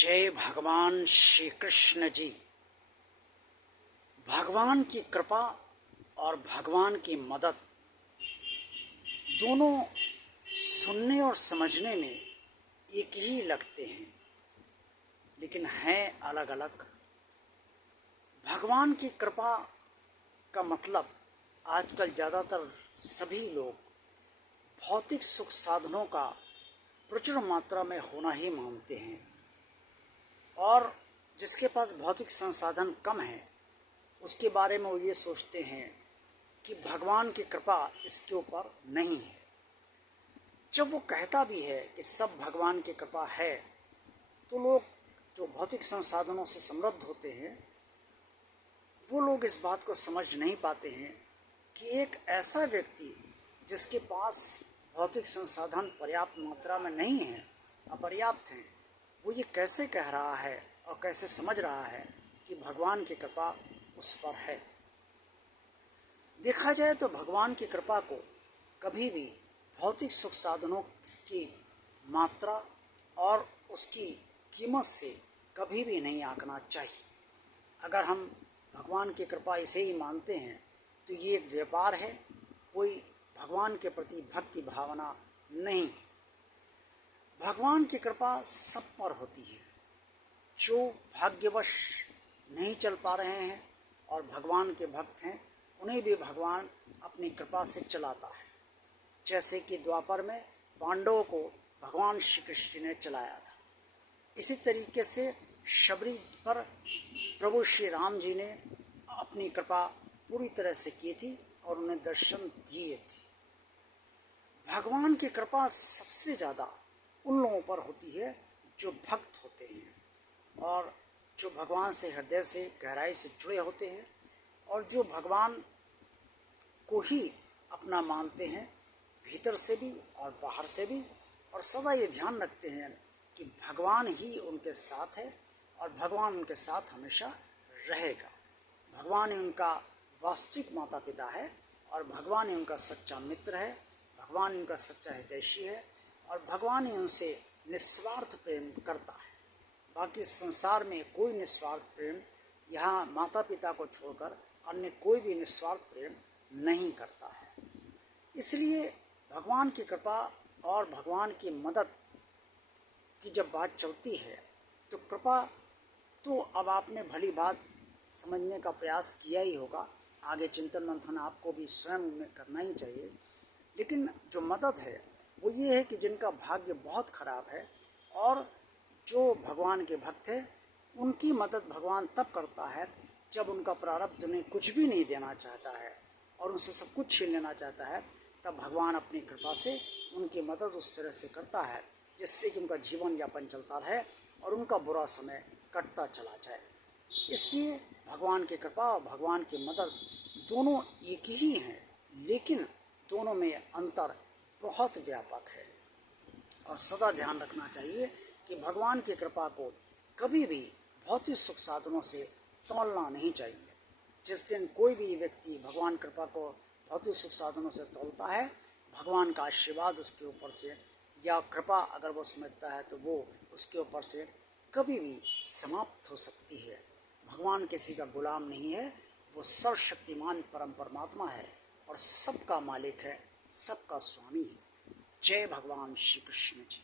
जय भगवान श्री कृष्ण जी। भगवान की कृपा और भगवान की मदद दोनों सुनने और समझने में एक ही लगते हैं, लेकिन हैं अलग अलग। भगवान की कृपा का मतलब आजकल ज़्यादातर सभी लोग भौतिक सुख साधनों का प्रचुर मात्रा में होना ही मानते हैं, और जिसके पास भौतिक संसाधन कम है उसके बारे में वो ये सोचते हैं कि भगवान की कृपा इसके ऊपर नहीं है। जब वो कहता भी है कि सब भगवान की कृपा है, तो लोग जो भौतिक संसाधनों से समृद्ध होते हैं वो लोग इस बात को समझ नहीं पाते हैं कि एक ऐसा व्यक्ति जिसके पास भौतिक संसाधन पर्याप्त मात्रा में नहीं है, अपर्याप्त हैं, वो ये कैसे कह रहा है और कैसे समझ रहा है कि भगवान की कृपा उस पर है। देखा जाए तो भगवान की कृपा को कभी भी भौतिक सुख साधनों की मात्रा और उसकी कीमत से कभी भी नहीं आंकना चाहिए। अगर हम भगवान की कृपा इसे ही मानते हैं तो ये एक व्यापार है, कोई भगवान के प्रति भक्ति भावना नहीं है। भगवान की कृपा सब पर होती है। जो भाग्यवश नहीं चल पा रहे हैं और भगवान के भक्त हैं, उन्हें भी भगवान अपनी कृपा से चलाता है। जैसे कि द्वापर में पांडवों को भगवान श्री कृष्ण ने चलाया था, इसी तरीके से शबरी पर प्रभु श्री राम जी ने अपनी कृपा पूरी तरह से की थी और उन्हें दर्शन दिए थे। भगवान की कृपा सबसे ज़्यादा उन लोगों पर होती है जो भक्त होते हैं और जो भगवान से हृदय से गहराई से जुड़े होते हैं और जो भगवान को ही अपना मानते हैं, भीतर से भी और बाहर से भी, और सदा ये ध्यान रखते हैं कि भगवान ही उनके साथ है और भगवान उनके साथ हमेशा रहेगा। भगवान ही उनका वास्तविक माता पिता है और भगवान ही उनका सच्चा मित्र है, भगवान उनका सच्चा हितैषी है और भगवान ही उनसे निस्वार्थ प्रेम करता है। बाकी संसार में कोई निस्वार्थ प्रेम, यहाँ माता पिता को छोड़कर अन्य कोई भी निस्वार्थ प्रेम नहीं करता है। इसलिए भगवान की कृपा और भगवान की मदद की जब बात चलती है तो कृपा तो अब आपने भली बात समझने का प्रयास किया ही होगा, आगे चिंतन मंथन आपको भी स्वयं में करना ही चाहिए। लेकिन जो मदद है वो ये है कि जिनका भाग्य बहुत खराब है और जो भगवान के भक्त हैं, उनकी मदद भगवान तब करता है जब उनका प्रारब्ध उन्हें कुछ भी नहीं देना चाहता है और उनसे सब कुछ छीन लेना चाहता है। तब भगवान अपनी कृपा से उनकी मदद उस तरह से करता है जिससे कि उनका जीवन यापन चलता रहे और उनका बुरा समय कटता चला जाए। इसलिए भगवान की कृपा और भगवान की मदद दोनों एक ही हैं, लेकिन दोनों में अंतर बहुत व्यापक है। और सदा ध्यान रखना चाहिए कि भगवान की कृपा को कभी भी भौतिक सुख साधनों से तौलना नहीं चाहिए। जिस दिन कोई भी व्यक्ति भगवान कृपा को भौतिक सुख साधनों से तौलता है, भगवान का आशीर्वाद उसके ऊपर से या कृपा अगर वो समझता है तो वो उसके ऊपर से कभी भी समाप्त हो सकती है। भगवान किसी का गुलाम नहीं है, वो सर्वशक्तिमान परम परमात्मा है और सबका मालिक है, सबका स्वामी है। जय भगवान श्री कृष्ण जी।